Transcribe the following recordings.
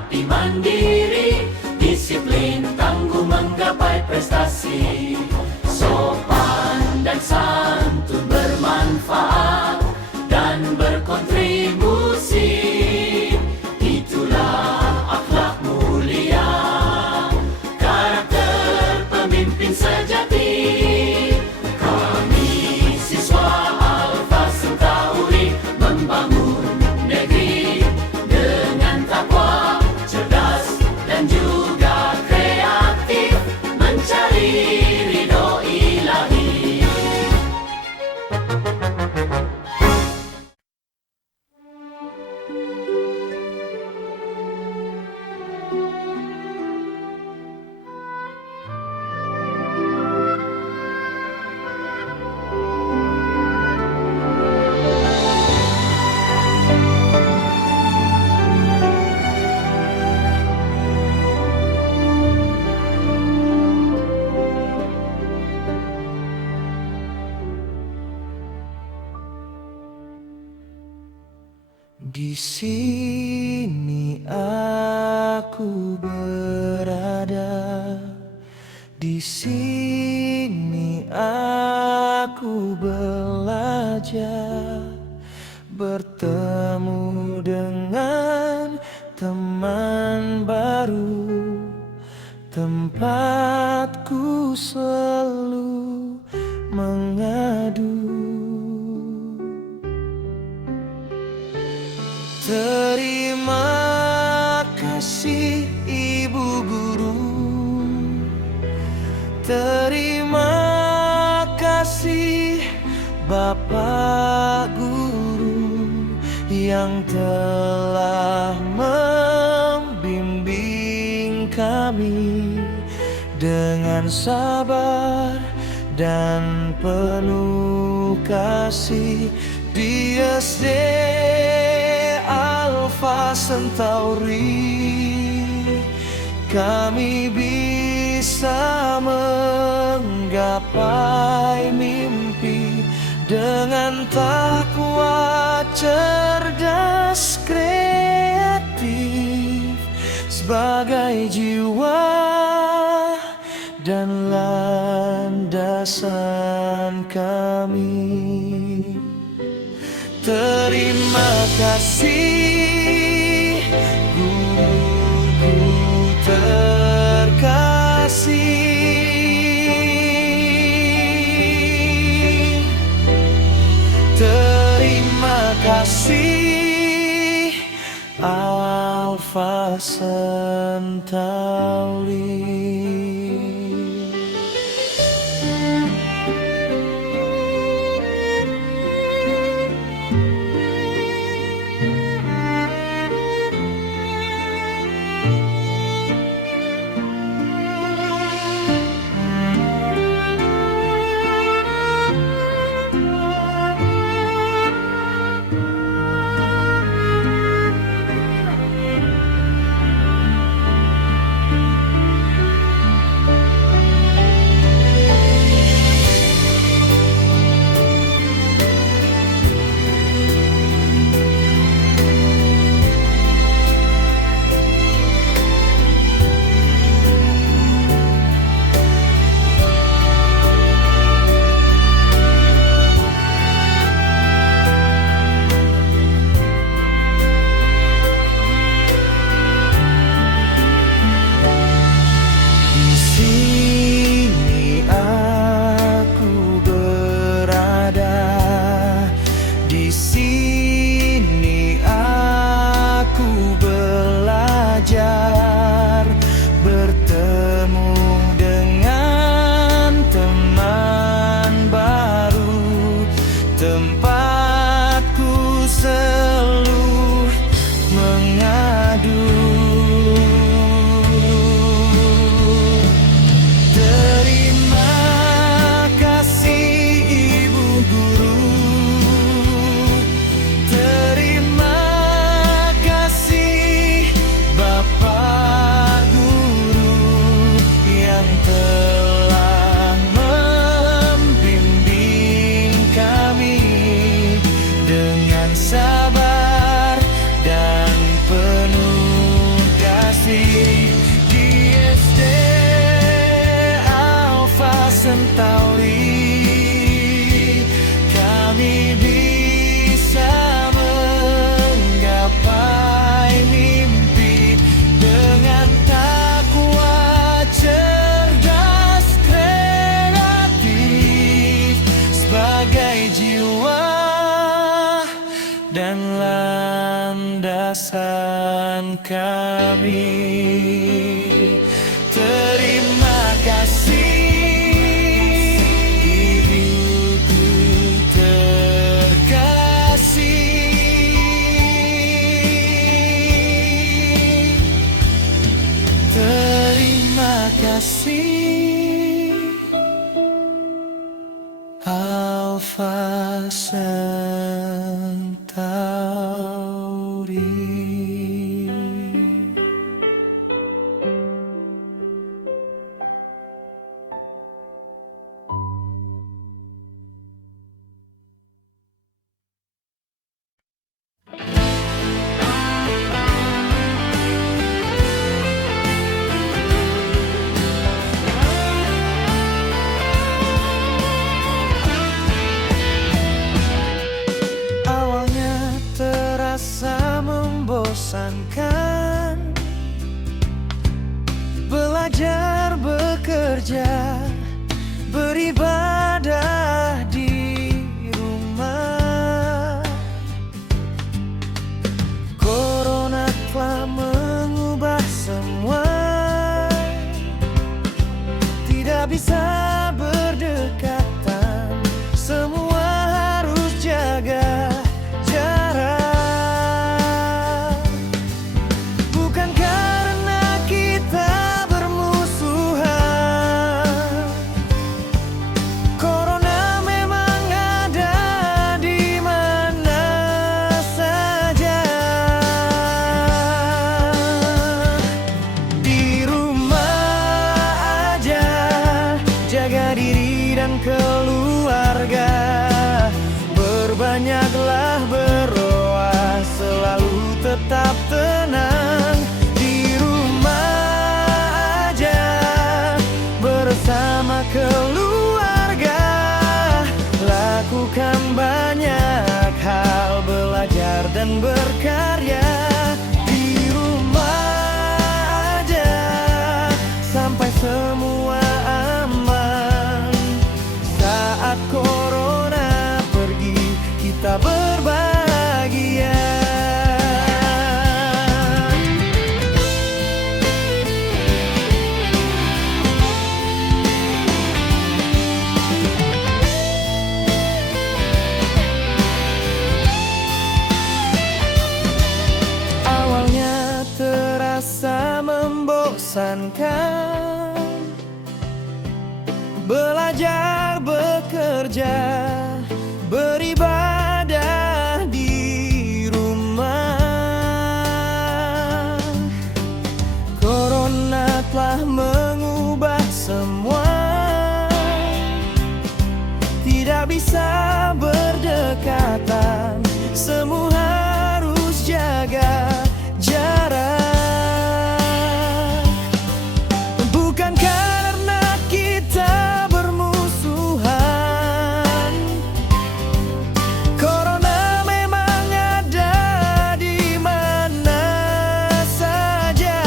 tapi mandiri, disiplin, tangguh menggapai prestasi, sopan dan santun, bermanfaat dan berkontribusi. Itulah akhlak mulia, karakter pemimpin sejati. Kami siswa Alfa Centauri membangun negeri dengan takwa, cerdas dan juga kreatif, mencari ridho ilahi. Di sini aku berada, di sini aku belajar, bertemu dengan teman baru, tempatku selalu mengadu. Terima kasih Ibu Guru, terima kasih Bapak Guru yang telah membimbing kami dengan sabar dan penuh kasih di SD Alfa Centauri. Kami bisa menggapai mimpi dengan takwa, cerdas, kreatif sebagai jiwa dan landasan kami. Terima kasih guruku terkasih. Terima kasih Alfa Centauri. keterbatasan kami. Terima kasih ibuku terkasih. Terima kasih Alfa Centauri. Awalnya terasa membosankan, belajar, bekerja, beribadah di rumah. Corona telah mengubah semua, tidak bisa berdekatan, semua harus jaga jarak. Bukan karena kita bermusuhan, corona memang ada di mana saja. Di rumah aja, jaga diri dan keluarga. Berbanyaklah berdoa, selalu tetap tenang. Di rumah aja, bersama keluarga. Lakukan banyak hal, belajar dan berkarya. Di rumah aja, sampai semua aman. Saat corona pergi, kita berbahagia. Awalnya terasa membosankan, belajar, bekerja, beribadah di rumah. Corona telah mengubah semua, tidak bisa berdekatan, semua harus jaga jarak. Bukan karena kita bermusuhan, corona memang ada di mana saja.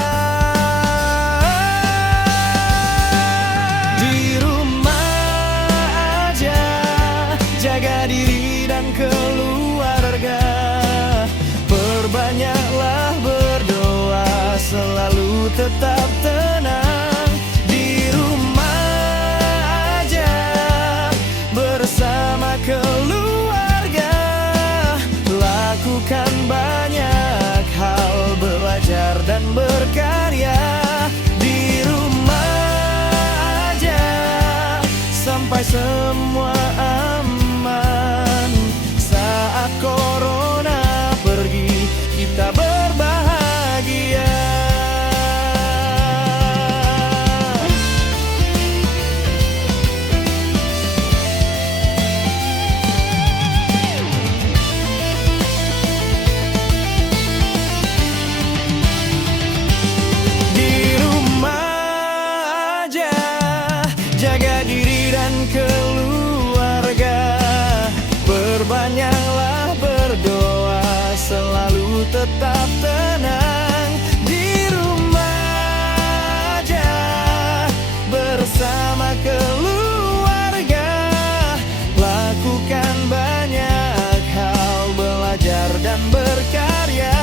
Di rumah aja, jaga diri dan keluarga. Berbanyaklah berdoa, selalu tetap tenang. Di rumah aja, bersama keluarga. Lakukan banyak hal, belajar dan berkarya. Di rumah aja, sampai semua aman. Saat corona pergi, kita berbahagia. Di rumah aja, jaga diri dan keluarga. Berbanyaklah berdoa, selalu tetap tenang. Di rumah aja, bersama keluarga. Lakukan banyak hal, belajar dan berkarya.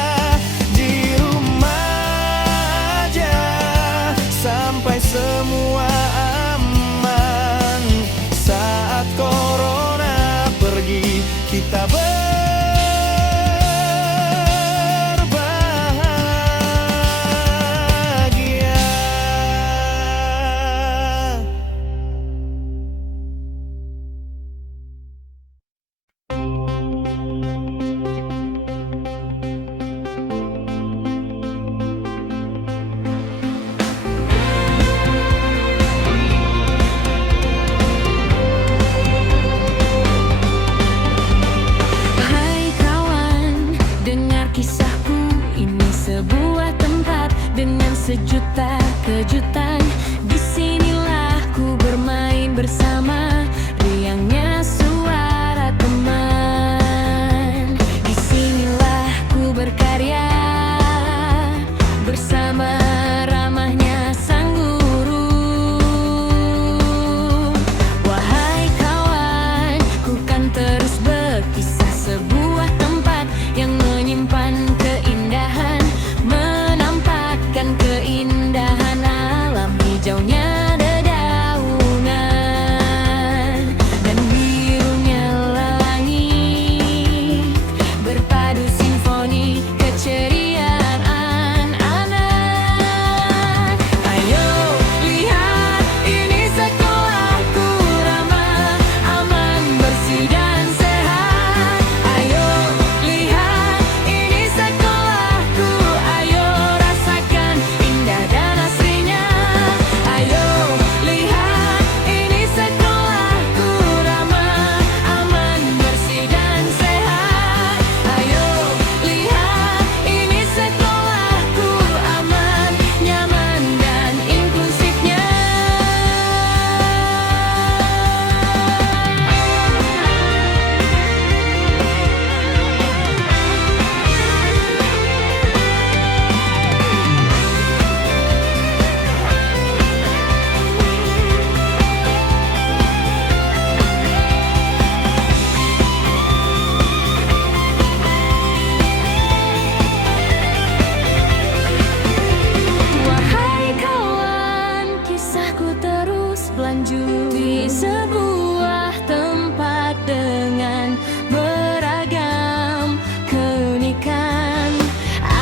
kisahku, ini sebuah tempat dengan sejuta kejutan. Disinilah ku bermain bersama riangnya suara teman. Disinilah ku berkarya bersama ramahnya sang guru. Wahai kawan, ku kan terus berkisah sebuah tempat yang menyimpan keindahan, menampakkan keindahan alam hijaunya dedaunan dan birunya langit, berpadu simfoni keceriaan anak-anak. Ayo lihat, ini sekolahku ramah, aman, bersih dan sehat. Ayo lihat, ini sekolahku, ayo rasakan indah dan asrinya. Ayo lihat, ini sekolahku ramah, aman, bersih dan sehat. Ayo lihat, ini sekolahku aman, nyaman dan inklusifnya. Wahai kawan, kisahku terus berlanjut di sebuah tempat dengan beragam keunikan.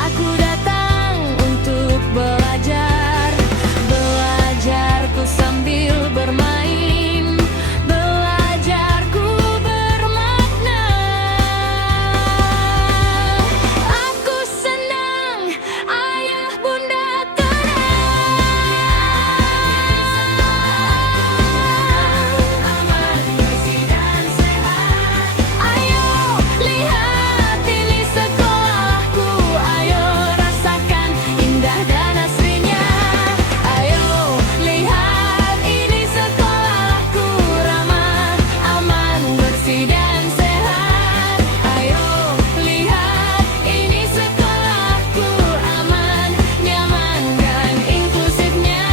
Aku datang untuk belajar, belajarku sambil bermain, belajarku bermakna. Aku senang ayah bunda aman, bersih dan sehat. Ayo lihat, ini sekolahku, ayo rasakan indah dan asrinya. Ayo lihat, ini sekolahku ramah, aman, bersih dan sehat. Ayo lihat, ini sekolahku aman, nyaman dan inklusifnya.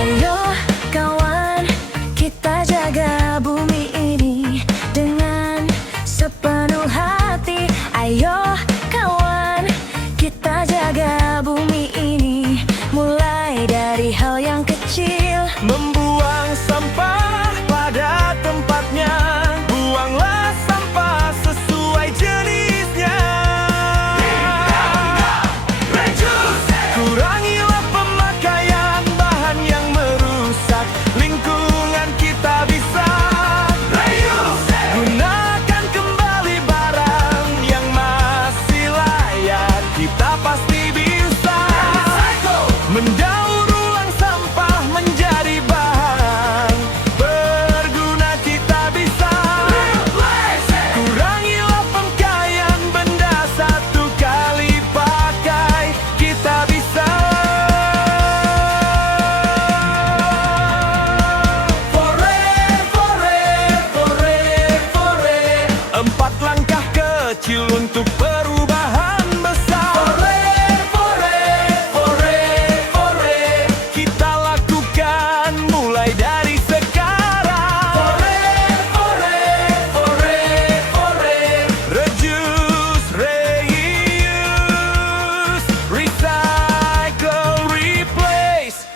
Ayo kawan, kita jaga bumi ini dengan sepenuh hati. Ayo kawan, kita jaga bumi ini, mulai dari hal yang kecil. Membuang sampah pada tempatnya, buanglah sampah sesuai jenisnya. Kurangilah pemakaian bahan yang merusak lingkungan, kita bisa gunakan kembali barang yang masih layak, kita pasti bisa mendaur ulang sampah menjadi bahan berguna, kita bisa kurangilah pemakaian benda satu kali pakai, kita bisa empat langkah kecil untuk perubahan besar. Kita lakukan mulai dari sekarang. Reduce, reuse, recycle, replace.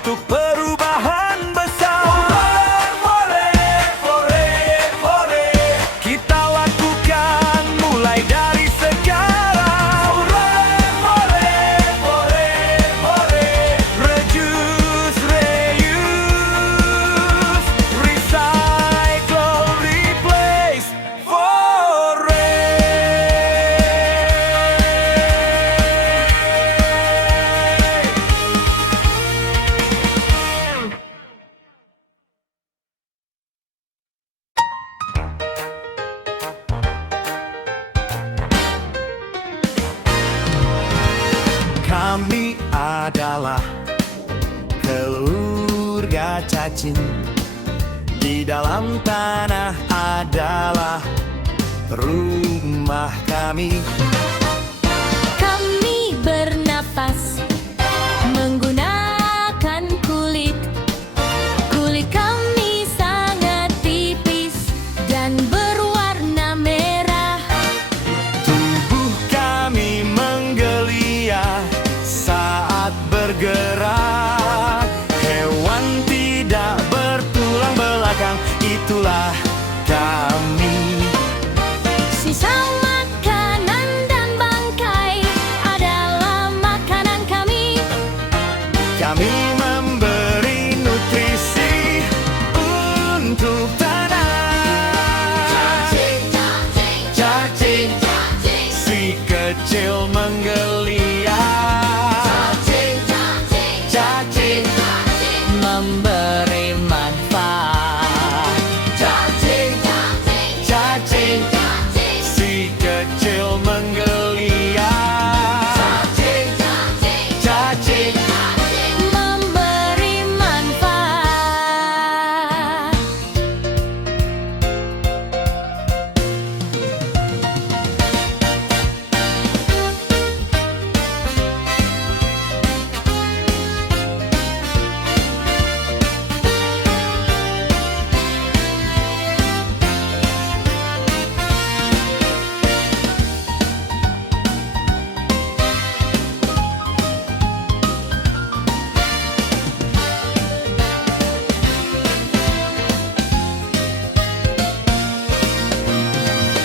untuk perubahan besar. Kita lakukan mulai dari sekarang. Reduce, reuse, recycle, replace, Kami adalah keluarga cacing. Di dalam tanah adalah rumah kami. Kami bernapas menggunakan kulit. Kulit kami sangat tipis dan berwarna merah. Tubuh kami menggeliat saat bergerak. Hewan tidak bertulang belakang, itulah kami. Sisa makanan dan bangkai adalah makanan kami. Kami memberi nutrisi untuk tanah. Cacing, si kecil menggeliat. Cacing, memberi manfaat. Cacing, si kecil menggeliat. Cacing, Memberi manfaat.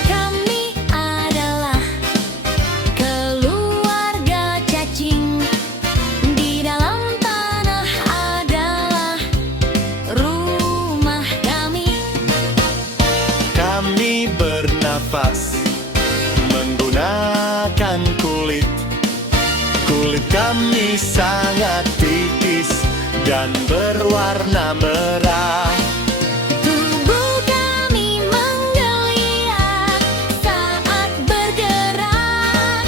Kami adalah keluarga cacing. Di dalam tanah adalah rumah kami. kami bernafas menggunakan kulit. Kulit kami sangat tipis dan berwarna merah. Tubuh kami menggeliat saat bergerak.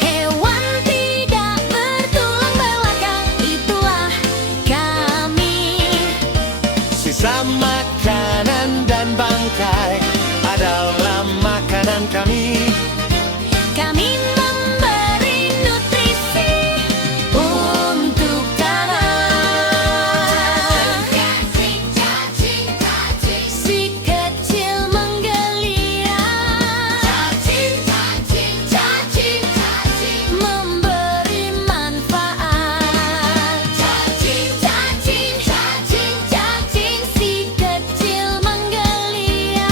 Hewan tidak bertulang belakang, itulah kami. Sisa makanan dan bangkai adalah makanan kami. Kami memberi nutrisi untuk tanah. Si kecil menggeliat. Memberi manfaat. Si kecil menggeliat.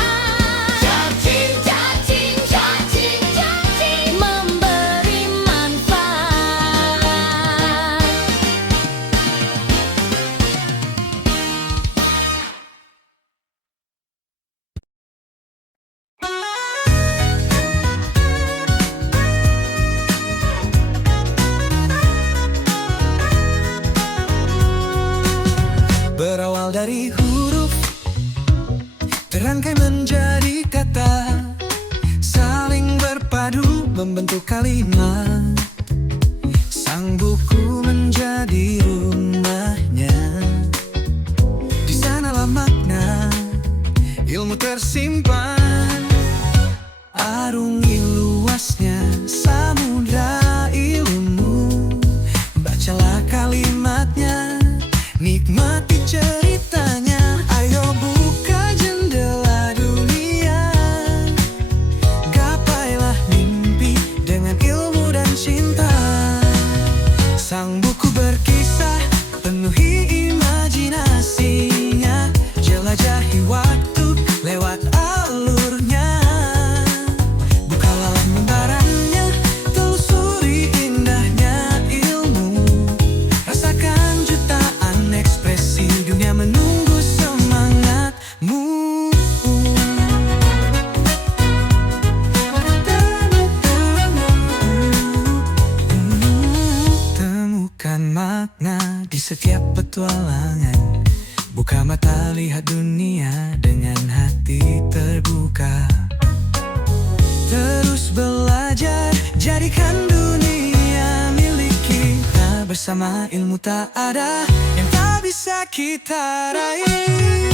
Memberi manfaat. Berawal dari huruf, terangkai menjadi kata, saling berpadu membentuk kalimat. Sang buku menjadi rumahnya. Di sanalah makna ilmu tersimpan. Arungi luasnya samudra ilmu. Bacalah kalimatnya, nikmati ceritanya. Ayo buka jendela dunia, gapailah mimpi dengan ilmu dan cinta. Sang buku berkisah penuhi setiap petualangan. Buka mata lihat dunia dengan hati terbuka. Terus belajar, jadikan dunia milik kita. Bersama ilmu tak ada yang tak bisa kita raih.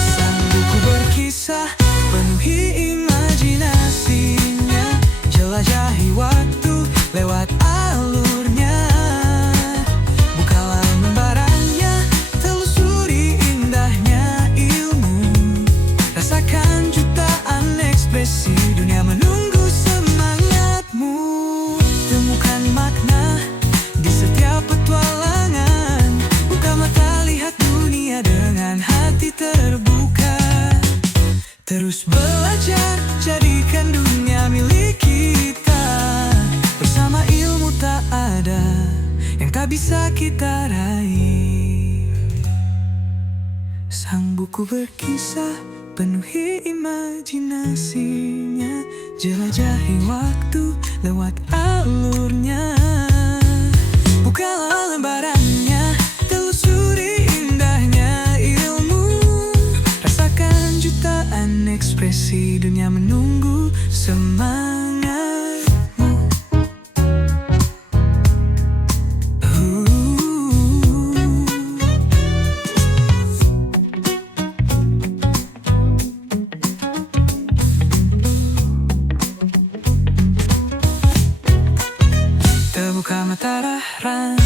Sang buku berkisah, penuhi imajinasinya. Jelajahi waktu lewat alurnya. Bukalah lembarannya, telusuri indahnya ilmu. Rasakan jutaan ekspresi, dunia menunggu semangatmu. Temukan makna di setiap petualangan. Buka mata lihat dunia dengan hati terbuka. Terus belajar, jadikan dunia milik kita. Bersama ilmu tak ada yang tak bisa kita raih. Sang buku berkisah, penuhi imajinasinya. Jelajahi waktu lewat alurnya. Bukalah lembarannya, telusuri indahnya ilmu. Rasakan jutaan ekspresi, dunia menunggu semangatmu. Terbuka mata Rahran.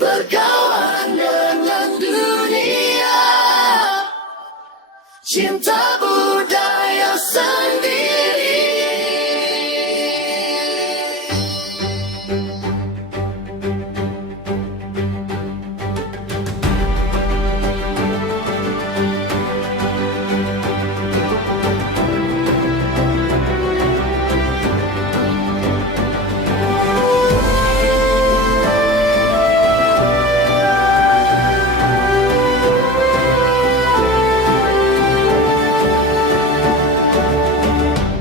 berkawan dengan dunia, cinta budaya sendiri.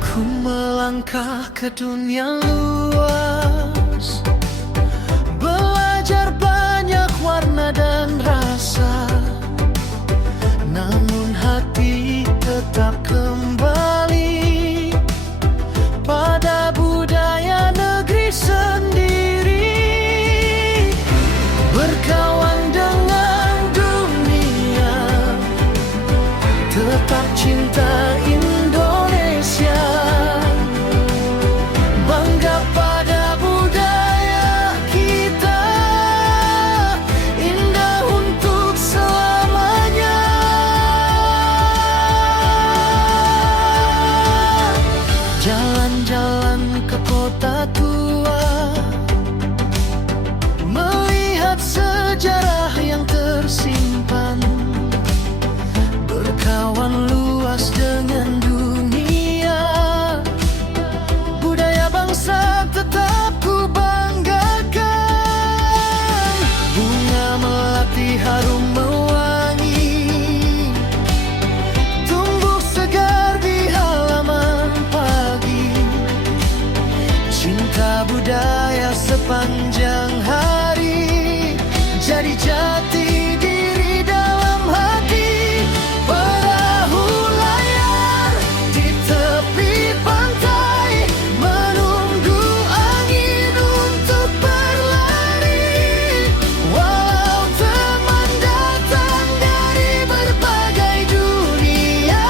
Ku melangkah ke dunia luas, belajar banyak warna dan rasa, namun hati tetap kembali pada budaya negeri sendiri. Berkawan dengan dunia, tetap cinta Indonesia, bangga pada budaya kita, indah untuk selamanya. Jalan-jalan ke kota tua, melihat sejarah yang tersimpan, berkawan luas dengan dunia, budaya bangsa tetap ku banggakan. Bunga melati harum mewangi, tumbuh segar di halaman pagi, cinta budaya sepanjang hari, jadi jati diri dalam hati. Perahu layar di tepi pantai, menunggu angin untuk berlari. Walau teman datang dari berbagai dunia,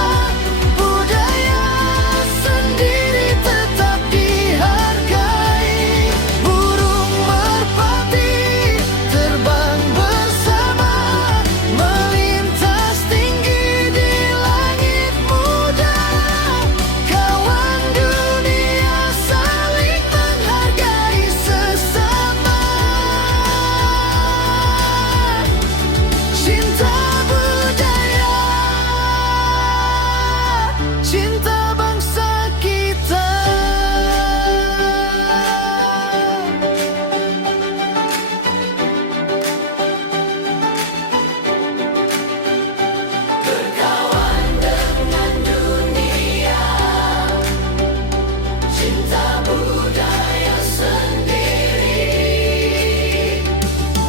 budaya sendiri tetap dihargai. Burung merpati terbang bersama, melintas tinggi di langit muda. Kawan dunia saling menghargai sesama, cinta budaya, cinta bangsa kita. Berkawan dengan dunia, cinta budaya sendiri.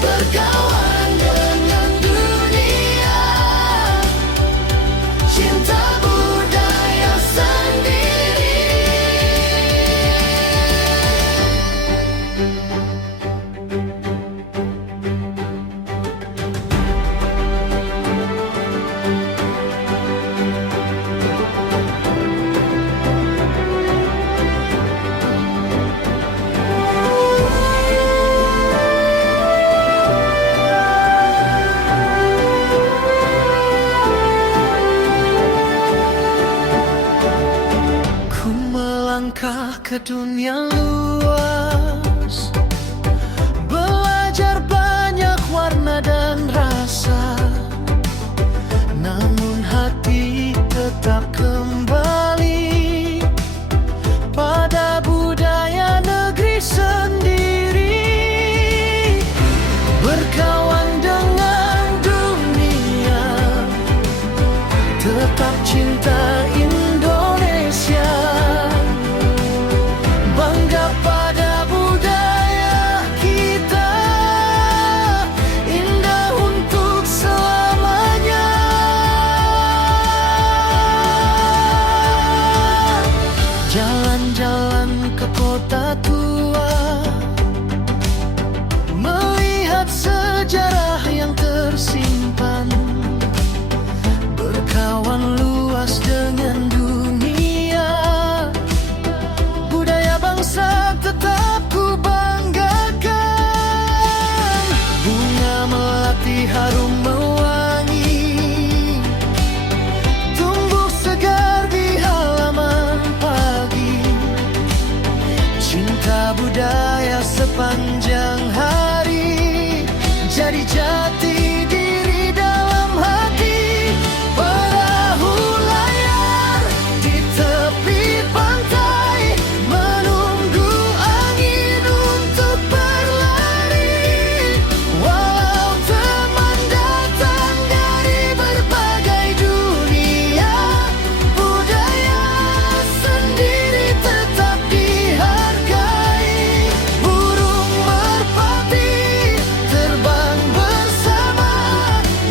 Berkawan dengan dunia, cinta budaya sendiri. Ku melangkah ke dunia luas, belajar banyak warna dan rasa, namun hati tetap kembali pada budaya negeri sendiri. Berkawan dengan dunia, tetap cinta Indonesia, bangga pada budaya kita, indah untuk selamanya. Jalan-jalan ke kota tua, melihat sejarah yang tersimpan, berkawan luas dengan harum mewangi, tumbuh segar di halaman pagi. Cinta budaya sepanjang hari, jadi jati diri dalam hati. Perahu layar di tepi pantai, menunggu angin untuk berlari. Walau teman datang dari berbagai dunia, budaya sendiri tetap dihargai. Burung merpati terbang bersama,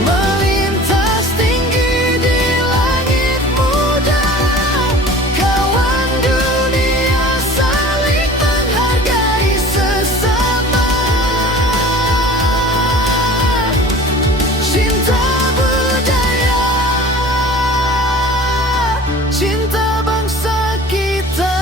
melintas tinggi di langit muda. Kawan dunia saling menghargai sesama. Cinta budaya, cinta bangsa kita.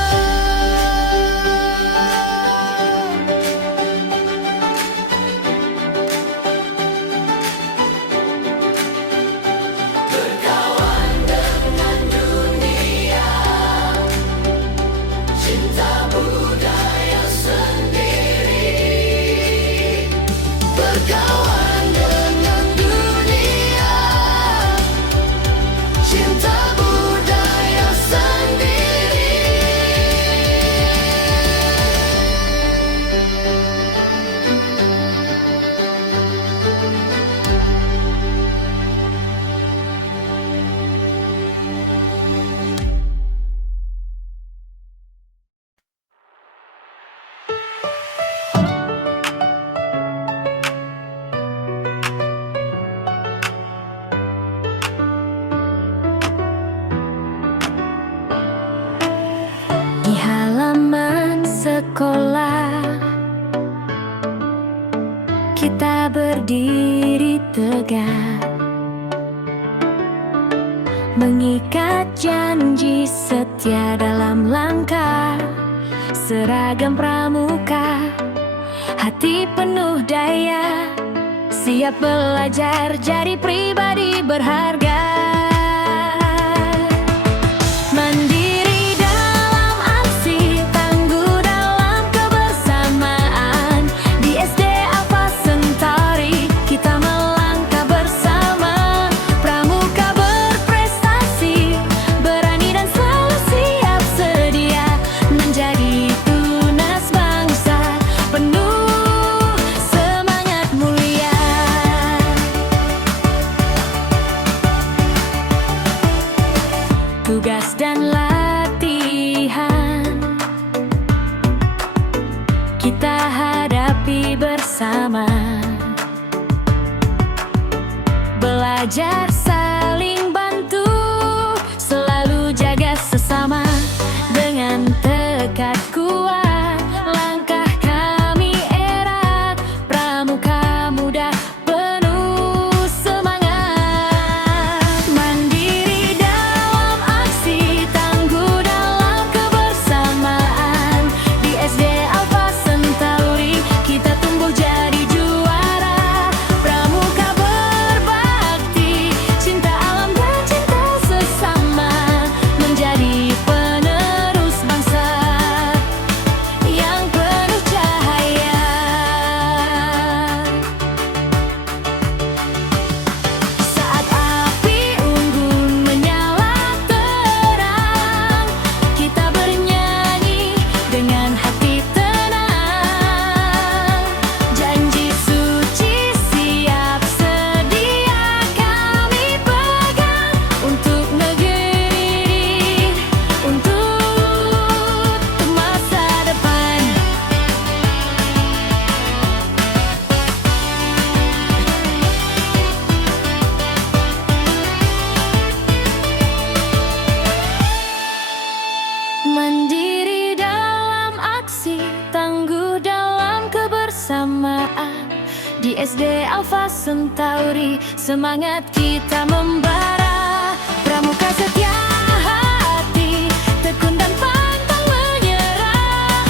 Berkawan dengan dunia, cinta budaya sendiri. Berkawan dengan dunia, cinta budaya sendiri. Di halaman sekolah, kita berdiri tegak, mengikat janji setia dalam langkah. Seragam pramuka, hati penuh daya, siap belajar jadi pribadi berharga. Mandiri dalam aksi, tangguh dalam kebersamaan. Di SD Alfa Centauri kita melangkah bersama. Pramuka berprestasi, berani dan selalu siap sedia menjadi tunas bangsa, penuh semangat mulia. Tugas dan latihan kita hadapi bersama, belajar saling bantu, selalu jaga sesama. Dengan tekad kuat, langkah kami erat, pramuka muda penuh semangat. Mandiri dalam aksi, tangguh dalam kebersamaan. Di SD Alfa Centauri kita tumbuh jadi juara. Pramuka berbakti, cinta alam dan cinta sesama, menjadi penerus bangsa yang penuh cahaya. Saat api unggun menyala terang, kita bernyanyi dengan hati tenang. Janji suci siap sedia kami pegang, untuk negeri, untuk masa depan. Mandiri dalam aksi, tangguh dalam kebersamaan. Di SD Alfa Centauri semangat kita membara. Pramuka setia hati, tekun dan pantang menyerah.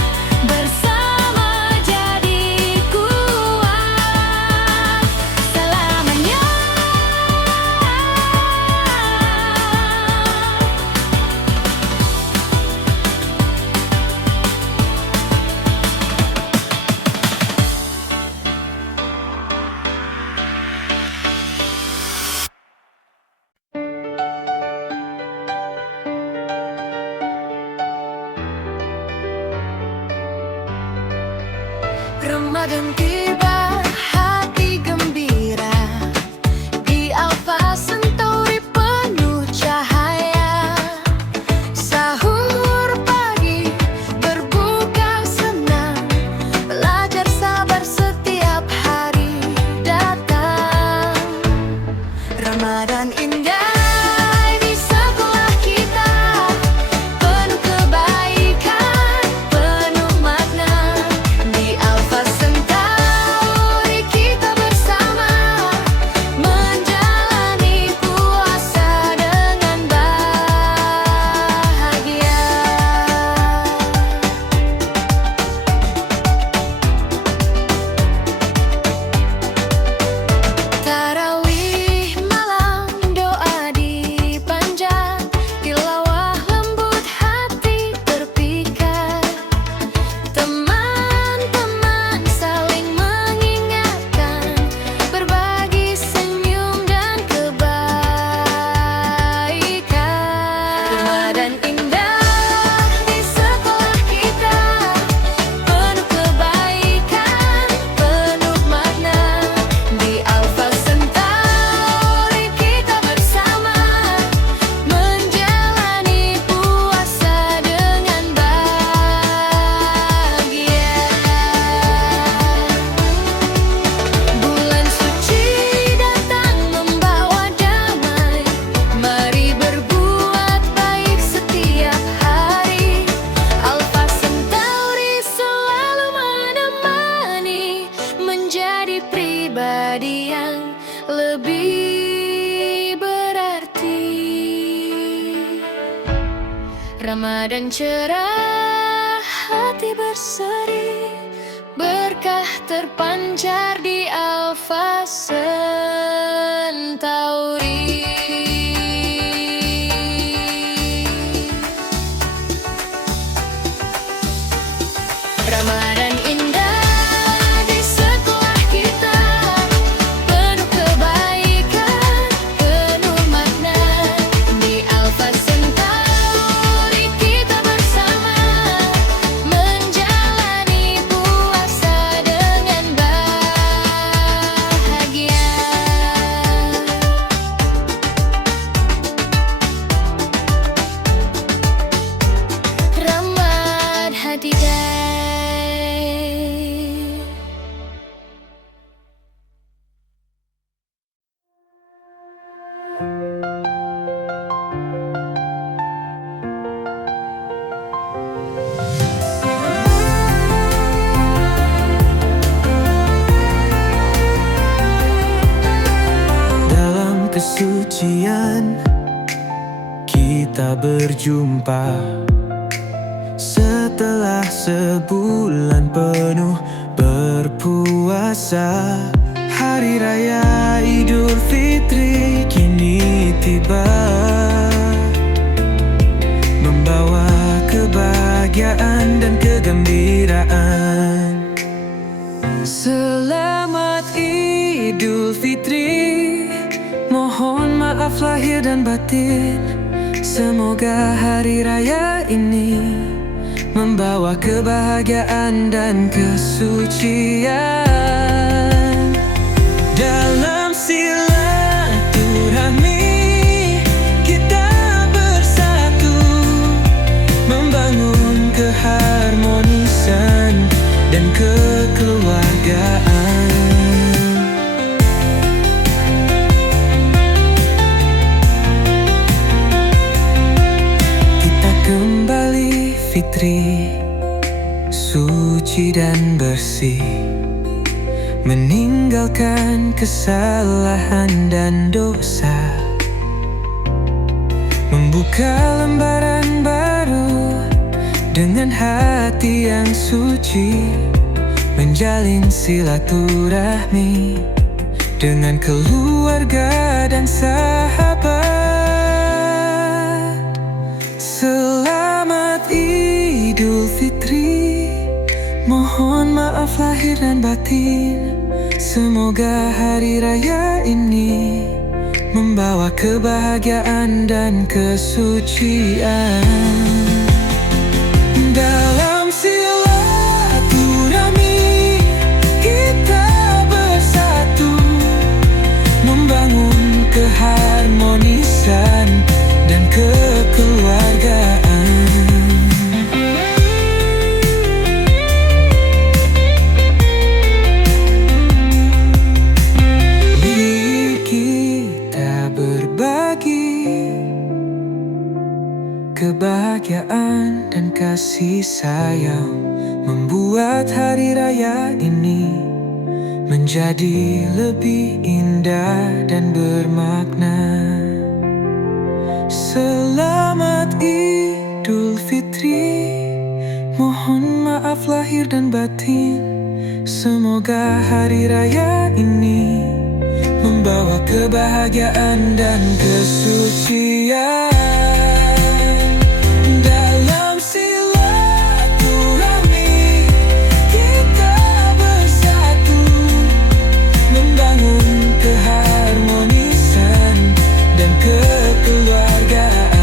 Bersama jadi kuat, selama Ramadan tiba, hati gembira. Di Alfa Centauri penuh cahaya. Sahur pagi, berbuka senang. Belajar sabar setiap hari datang. Ramadan indah di sekolah kita, penuh kebaikan, penuh makna. Di Alfa Centauri kita bersama, menjalani puasa dengan bahagia. Tarawih malam, doa dipanjang, tilawah lembut hati terpikat. Teman-teman saling mengingatkan, berbagi senyum dan kebaikan. Ramadan indah di sekolah kita, penuh kebaikan, penuh makna. Di Alfa Centauri kita bersama, menjalani puasa dengan bahagia. Bulan suci datang membawa damai, mari berbuat baik setiap hari. Alfa Centauri selalu menemani, menjadi pribadi yang lebih berarti. Ramadan cerah, hati berseri, berkah terpancar di Alfa Centauri. Ramadan indah di sekolah kita, penuh kebaikan, penuh makna. Di Alfa Centauri kita bersama, menjalani puasa dengan bahagia. Ramad Hadidah. Dalam kesucian kita berjumpa, setelah sebulan penuh berpuasa. Hari Raya Idul Fitri kini tiba, membawa kebahagiaan dan kegembiraan. Selamat Idul Fitri, mohon maaf lahir dan batin. Semoga hari raya ini membawa kebahagiaan dan kesucian. Dalam silaturahmi kita bersatu, membangun keharmonisan dan kekeluargaan. Kita kembali fitri, suci dan bersih, meninggalkan kesalahan dan dosa, membuka lembaran baru dengan hati yang suci, menjalin silaturahmi dengan keluarga dan sahabat. Selamat Idul Fitri, mohon maaf lahir dan batin. Semoga hari raya ini membawa kebahagiaan dan kesucian. Dalam silaturahmi kebahagiaan dan kasih sayang membuat hari raya ini menjadi lebih indah dan bermakna. Selamat Idul Fitri, mohon maaf lahir dan batin. Semoga hari raya ini membawa kebahagiaan dan kesucian. Dalam silaturahmi kita bersatu, membangun keharmonisan dan kekeluargaan.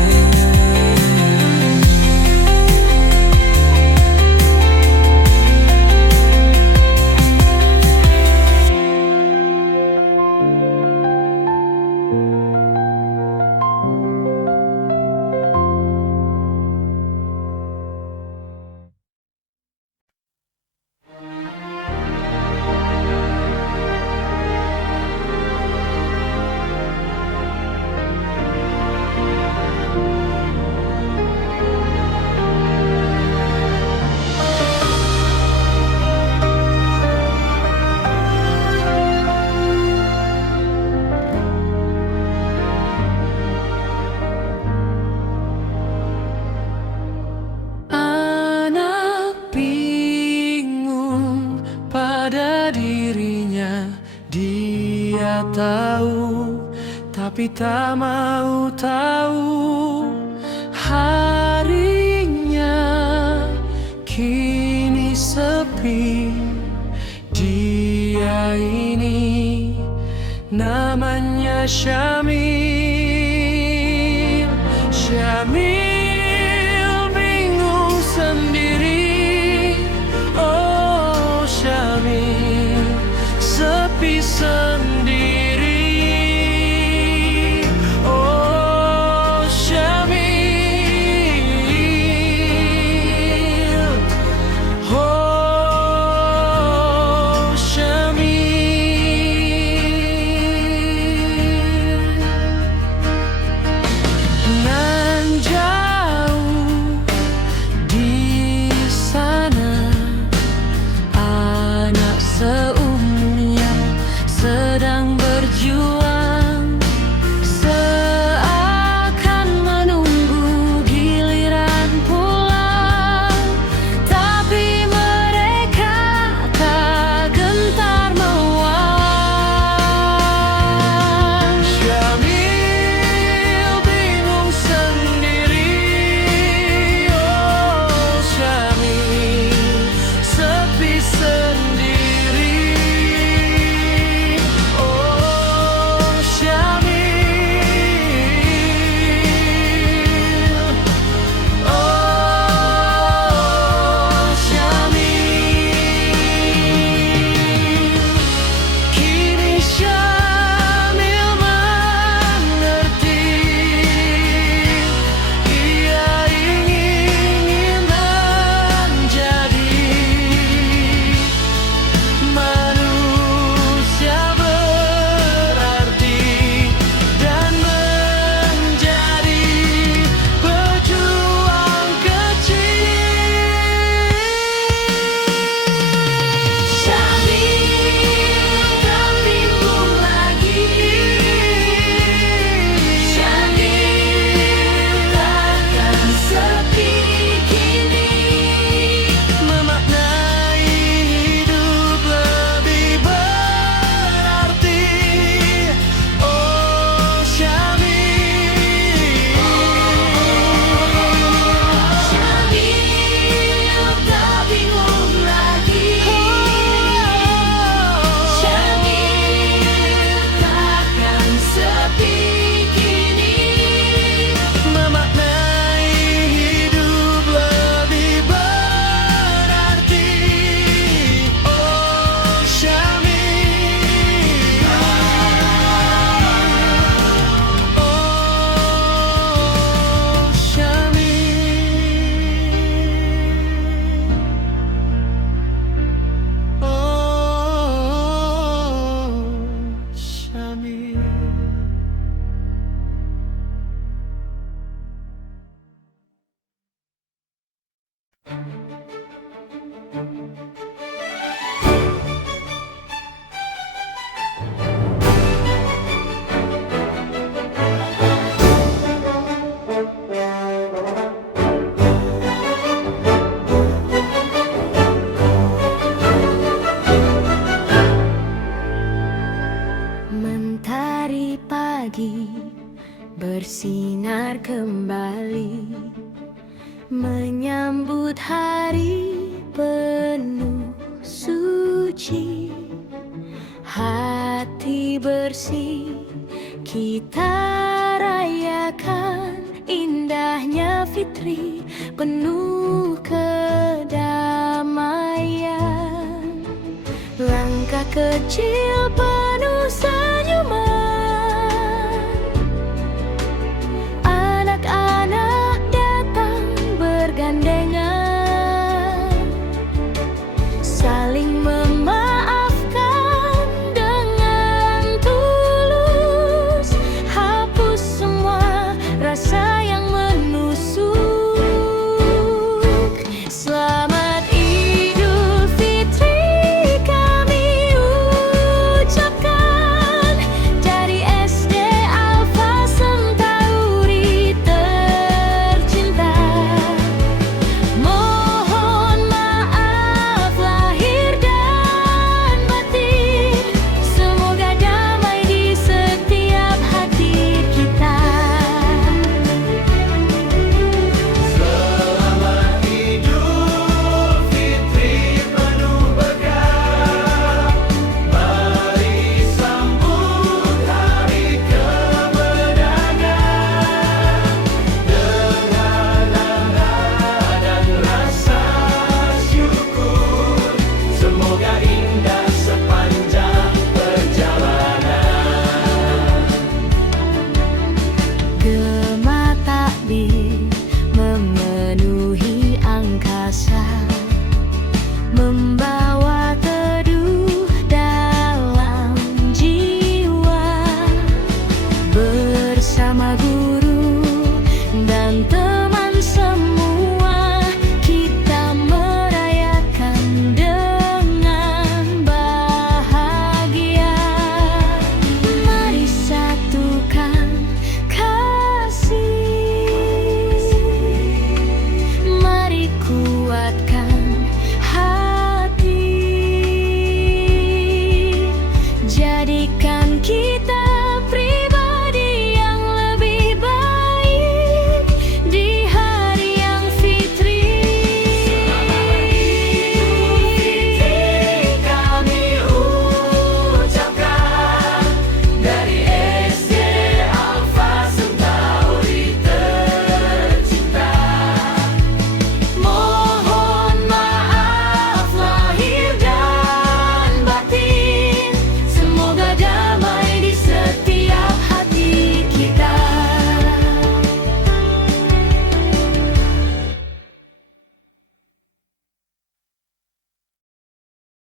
Anak bingung pada dirinya, dia tahu tapi tak mau tahu. Harinya kini sepi, dia ini namanya Syamil. Syamil bingung sendiri, oh Syamil sepi sendiri. Oh Syamil, oh Syamil. Nan jauh di sana, anak seumurnya Hari pagi bersinar kembali, menyambut hari penuh suci. Hati bersih kita rayakan, indahnya fitri penuh kedamaian. Langkah kecil penuh senyuman, anak-anak datang bergandengan, saling memaafkan dengan tulus, hapus semua rasa yang menusuk. Selamat Idul Fitri kami ucapkan, dari SD Alfa Centauri tercinta. Mohon maaf lahir dan batin, semoga damai di setiap hati kita. Selamat Idul Fitri penuh berkah, mari sambut hari kemenangan dengan bangga dan rasa syukur. Semoga indah sepanjang perjalanan. Gema takbir memenuhi angkasa, membawa teduh dalam jiwa. Bersama guru dan teman semua, kita merayakan dengan bahagia. Mari satukan kasih, mari kuatkan hati, jadikan kita